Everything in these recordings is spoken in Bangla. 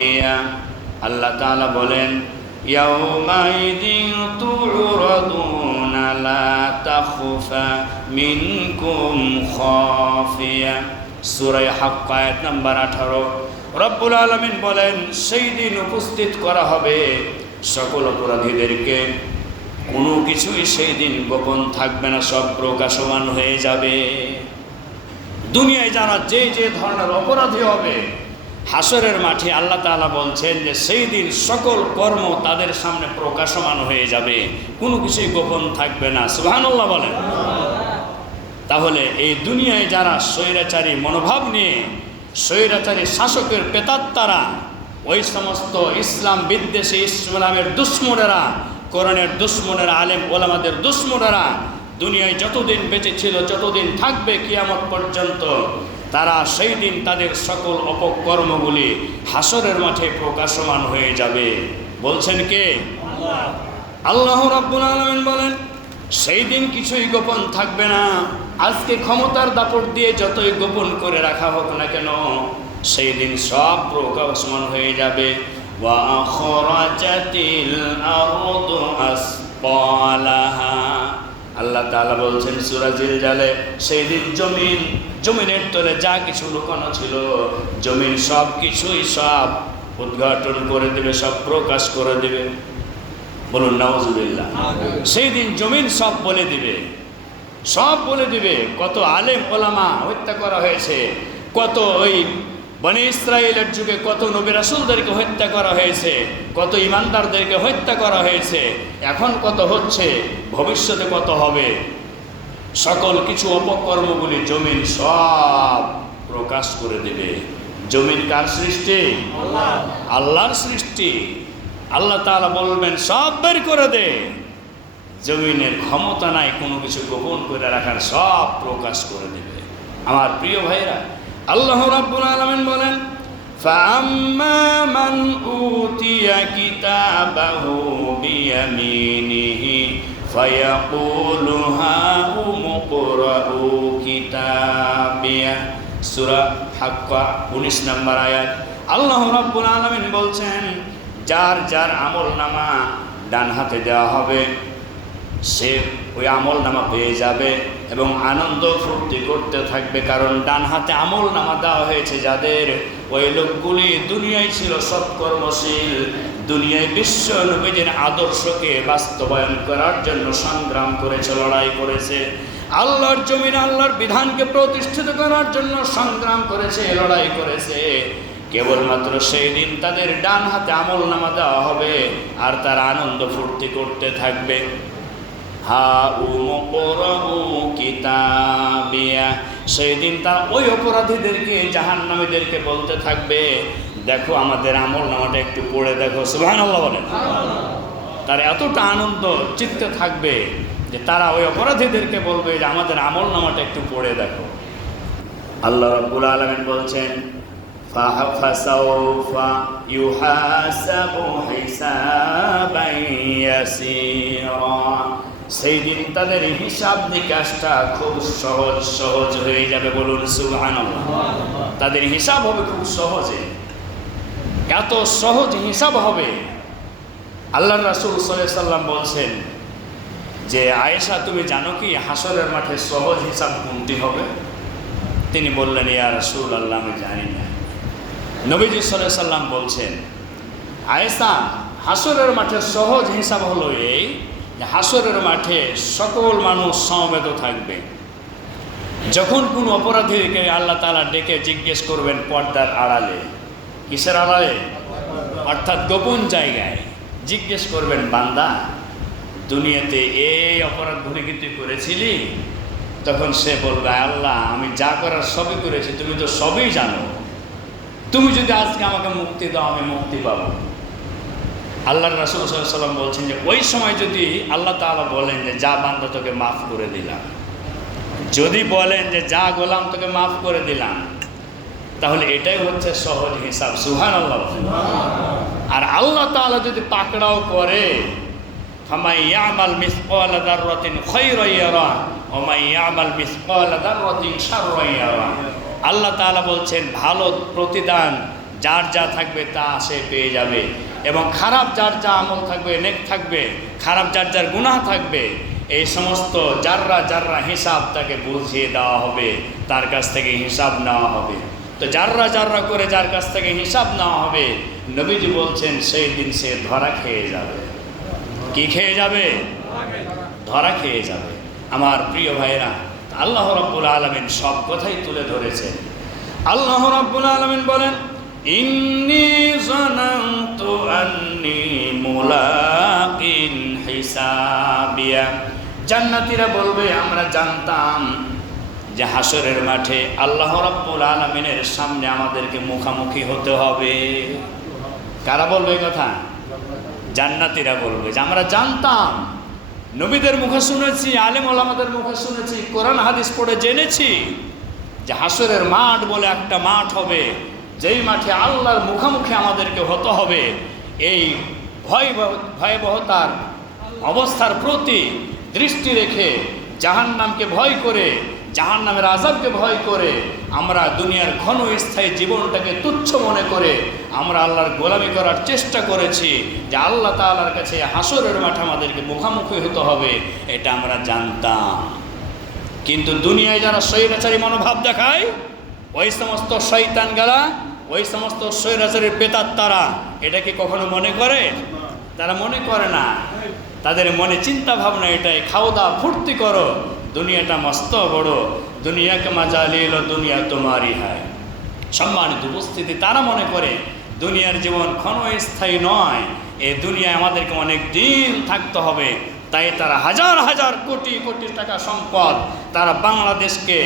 আল্লাহ তাআলা বলেন ইয়াউমাইদিন তুরাদুনা লা তাখফা মিনকুম খাফিয়া। সূরা হাক্ক আয়াত নাম্বার 18। রব্বুল আলামিন বলেন সেই দিন উপস্থিত করা হবে সকল অপরাধীদেরকে, কোনো কিছুই সেই দিন গোপন থাকবে না, সব প্রকাশমান হয়ে যাবে। দুনিয়ায় যারা যে যে ধরনের অপরাধী হবে, হাসরের মাঠে আল্লাহ তাআলা বলছেন যে সেই দিন সকল কর্ম তাদের সামনে প্রকাশমান হয়ে যাবে, কোনো কিছুই গোপন থাকবে না। সুবহানাল্লাহ বলেন। তাহলে এই দুনিয়ায় যারা স্বৈরাচারী মনোভাব নিয়ে স্বৈরাচারী শাসকের প্রেতাত্মারা, ওই সমস্ত ইসলাম বিদ্বেষী ইসলামের দুশ্মনেরা, কোরআনের দুশ্মনেরা, আলেম ওলামাদের দুশ্মনেরা দুনিয়ায় যতদিন বেঁচে ছিল, যতদিন থাকবে কিয়ামত পর্যন্ত, তারা সেই দিন তাদের সকল অপকর্মগুলি হাসরের মাঠে প্রকাশমান হয়ে যাবে। বলছেন কে? আল্লাহ রাব্বুল আলামিন বলেন সেই দিন কিছুই গোপন থাকবে না। আজকে ক্ষমতার দাপট দিয়ে যতই গোপন করে রাখা হোক না কেন, সেই দিন সব প্রকাশমান হয়ে যাবে। ওয়া আখরাজাতিল আরদু আসফালাহা। আল্লাহ তাআলা বলছেন সূরা জিলজালে, সেই দিন জমিনের তলে যা কিছু লুকানো ছিল, জমিন সব কিছুই সব উদ্ঘাটন করে দেবে, সব প্রকাশ করে দেবে। বলুন নাউজুবিল্লাহ। সেই দিন জমিন সব বলে দিবে, সব বলে দিবে। কত আলেম ওলামা হত্যা করা হয়েছে, কত ওই বনি ইসরায়েলের যুগে কত নবী রাসূলদেরকে হত্যা করা হয়েছে, কত ইমানদারদেরকে হত্যা করা হয়েছে, এখন কত হচ্ছে, ভবিষ্যতে কত হবে, সকল কিছু অপকর্মগুলি জমিন সব প্রকাশ করে দেবে। জমিন কার সৃষ্টি? আল্লাহর সৃষ্টি। আল্লাহ তাআলা বলবেন সব বের করে দে। জমিনের ক্ষমতা নাই কোনো কিছু গোপন করে রাখার, সব প্রকাশ করে দেবে। আমার প্রিয় ভাইরা, আল্লাহ রাব্বুল আলামিন বলেন ফাআম্মা মান উতিয়া কিতাবাহু বিয়ামিনিহি ফায়াকুলু হাউমুকরাউ কিতাবিয়া। সূরা হাক্ক 19 নম্বর আয়াত। আল্লাহ রাব্বুল আলামিন বলছেন যার যার আমলনামা ডান হাতে দেওয়া হবে, সে ওই আমলনামা পেয়ে যাবে এবং আনন্দ ফুর্তি করতে থাকবে। কারণ ডান হাতে আমলনামা দেওয়া হয়েছে যাদের, ওই লোকগুলি দুনিয়ায় ছিল সৎকর্মশীল, দুনিয়ায় বিশ্ব নবীর আদর্শকে বাস্তবায়ন করার জন্য সংগ্রাম করেছে, লড়াই করেছে, আল্লাহর জমিন আল্লাহর বিধানকে প্রতিষ্ঠিত করার জন্য সংগ্রাম করেছে, লড়াই করেছে। কেবলমাত্র সেই দিন তাদের ডান হাতে আমলনামা দেওয়া হবে আর তারা আনন্দ ফুর্তি করতে থাকবে। সেই দিন তারা ওই অপরাধীদেরকে, জাহান্নামীদেরকে বলতে থাকবে দেখো আমাদের আমলনামাটা একটু পড়ে দেখো। সুবহানাল্লাহ বলেন। তারা এতটা আনন্দ চিত্তে থাকবে যে তারা ওই অপরাধীদেরকে বলবে যে আমাদের আমলনামাটা একটু পড়ে দেখো। আল্লাহ রাব্বুল আলামিন বলছেন ফাসাউফা ইউহাসাবু হিসাবান ইয়াসীরা। সেই দিন তাদের হিসাব নিকাশটা খুব সহজ হয়ে যাবে। বলুন সুবহানাল্লাহ। তাদের হিসাব হবে খুব সহজে, এত সহজ হিসাব হবে। আল্লাহর রাসূল সাল্লাল্লাহু আলাইহি সাল্লাম বলছেন যে আয়েশা তুমি জানো কি হাসরের মাঠে সহজ হিসাব কোনটি হবে? তিনি বললেন ইয়া রাসূলুল্লাহ আমি জানি না। নবীজি সাল্লাল্লাহু আলাইহি সাল্লাম বলছেন আয়েশা হাসরের মাঠে সহজ হিসাব হলো এই, হাসরের মাঠে সকল মানুষ সমবেত থাকবে। যখন কোনো অপরাধীকে আল্লাহ তাআলা ডেকে জিজ্ঞেস করবেন পর্দার আড়ালে, কিসের আড়ালে? অর্থাৎ গোপন জায়গায় জিজ্ঞেস করবেন বান্দা দুনিয়াতে এই অপরাধগুলি কি তুই করেছিলি? তখন সে বলবে আল্লাহ আমি যা করার সবই করেছি, তুমি তো সবই জানো, তুমি যদি আজকে আমাকে মুক্তি দাও আমি মুক্তি পাবো। আল্লাহর রাসূল সাল্লাল্লাহু আলাইহি ওয়াসাল্লাম বলছেন যে ওই সময় যদি আল্লাহ তাআলা বলেন যে যা বান্দা তোকে মাফ করে দিলাম, যদি বলেন যে যা গোলাম তোকে মাফ করে দিলাম, তাহলে এটাই হচ্ছে সহজ হিসাব। সুবহানাল্লাহ। আর আল্লাহ তাআলা যদি পাকড়াও করে ফামাই ইয়ামাল মিসকালা যাররাতিন খায়রান ইয়ারা ওয়া মান ইয়ামাল মিসকালা যাররাতিন শাররান ইয়ারা। আল্লাহ তাআলা বলছেন ভালো প্রতিদান যার যা থাকবে তা সে পেয়ে যাবে, এবং খারাপ যার যা আমল থাকবে, নেক থাকবে, খারাপ যার যার গুনাহ থাকবে, এই সমস্ত যাররা যাররা হিসাব তাকে বুঝিয়ে দেওয়া হবে, তার কাছ থেকে হিসাব নেওয়া হবে। তো যাররা যাররা করে যার কাছ থেকে হিসাব নেওয়া হবে, নবীজি বলছেন সেই দিন সে ধরা খেয়ে যাবে। কি খেয়ে যাবে? ধরা খেয়ে যাবে। আমার প্রিয় ভাইরা, আল্লাহ রাব্বুল আলামিন সব কথাই তুলে ধরেছেন। আল্লাহ রাব্বুল আলামিন বলেন, ইন্নী যানানতু আন্নী মুলাকিন হিসাবিয়া। জান্নাতীরা বলবে, আমরা জানতাম যে হাসরের মাঠে আল্লাহ রাব্বুল আলামিনের সামনে আমাদেরকে মুখামুখি হতে হবে। কারা বলবে এই কথা? জান্নাতীরা বলবে যে আমরা জানতাম, নবীদের মুখে শুনেছি, আলেম ওলামাদের মুখে শুনেছি, কোরআন হাদিস পড়ে জেনেছি যে হাসরের মাঠ বলে একটা মাঠ হবে, যেই মাঠে আল্লাহর মুখামুখি আমাদেরকে হতে হবে। এই ভয়াবহতার অবস্থার প্রতি দৃষ্টি রেখে, জাহান্নামকে ভয় করে, জাহান্নামের আযাবকে ভয় করে, আমরা দুনিয়ার ক্ষণস্থায়ী জীবনটাকে তুচ্ছ মনে করে আমরা আল্লাহর গোলামি করার চেষ্টা করেছি যে আল্লাহ তাআলার কাছে হাসরের মাঠে আমাদেরকে মুখামুখি হতে হবে, এটা আমরা জানতাম। কিন্তু দুনিয়ায় যারা স্বৈরাচারী মনোভাব দেখায়, ওই সমস্ত শয়তানগালা, ওই সমস্ত স্বৈরাচারীর প্রেতাত্মারা এটা কি কখনো মনে করে? তারা মনে করে না। তাদের মনে চিন্তা ভাবনা এটাই, খাও দাও ফুর্তি করো, দুনিয়াটা মস্ত বড়, দুনিয়াকে মজা লিল, দুনিয়া তোমারই হয়। সম্মানিত উপস্থিতি, তারা মনে করে দুনিয়ার জীবন ক্ষণস্থায়ী নয়, এই দুনিয়ায় আমাদেরকে অনেক দিন থাকতে হবে। তাই তারা হাজার হাজার কোটি কোটি টাকা সম্পদ তারা বাংলাদেশকে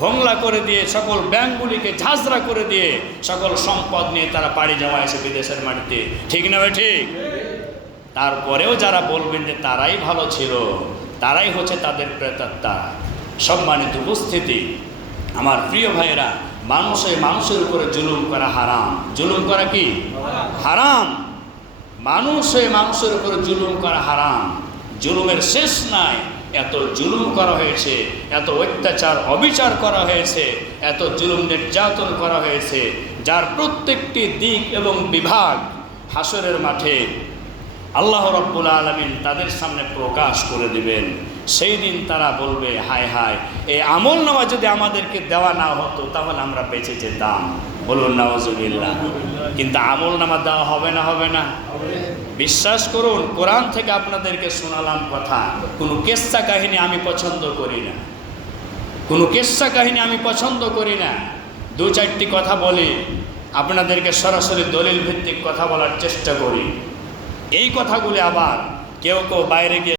ভোংলা করে দিয়ে, সকল ব্যাংকগুলিকে ঝাঁঝরা করে দিয়ে, সকল সম্পদ নিয়ে তারা পাড়ি জমাইছে বিদেশের মাটিতে। ঠিক না ভাই? ঠিক। তারপরেও যারা বলবেন যে তারাই ভালো ছিল, তারাই হচ্ছে তাদের প্রেতাত্মা। সম্মানিত উপস্থিতি, আমার প্রিয় ভাইয়েরা, মানুষের উপরে জুলুম করা হারাম। জুলুম করা কি হারাম? মানুষের উপরে জুলুম করা হারাম। জুলুমের শেষ নাই। এত জুলুম করা হয়েছে, এত অত্যাচার অবিচার করা হয়েছে, এত জুলুম নির্যাতন করা হয়েছে, যার প্রত্যেকটি দিক এবং বিভাগ হাসরের মাঠে আল্লাহ রাব্বুল আলামিন তাদের সামনে প্রকাশ করে দিবেন। সেই দিন তারা বলবে, হায় হায়, এই আমলনামা যদি আমাদেরকে দেওয়া না হতো তাহলে আমরা বেঁচে যেতাম। বলুন নাউজুবিল্লাহ। কিন্তু আমলনামা দেওয়া হবে না? হবে না? বিশ্বাস করুন, কোরআন থেকে আপনাদেরকে শোনালাম কথা। কোনো কেচ্ছা কাহিনী আমি পছন্দ করি না, কোনো কেচ্ছা কাহিনী আমি পছন্দ করি না। দু চারটি কথা বলি, আপনাদেরকে সরাসরি দলিল ভিত্তিক কথা বলার চেষ্টা করি। এই কথাগুলি আবার কেউ কেউ বাইরে গিয়ে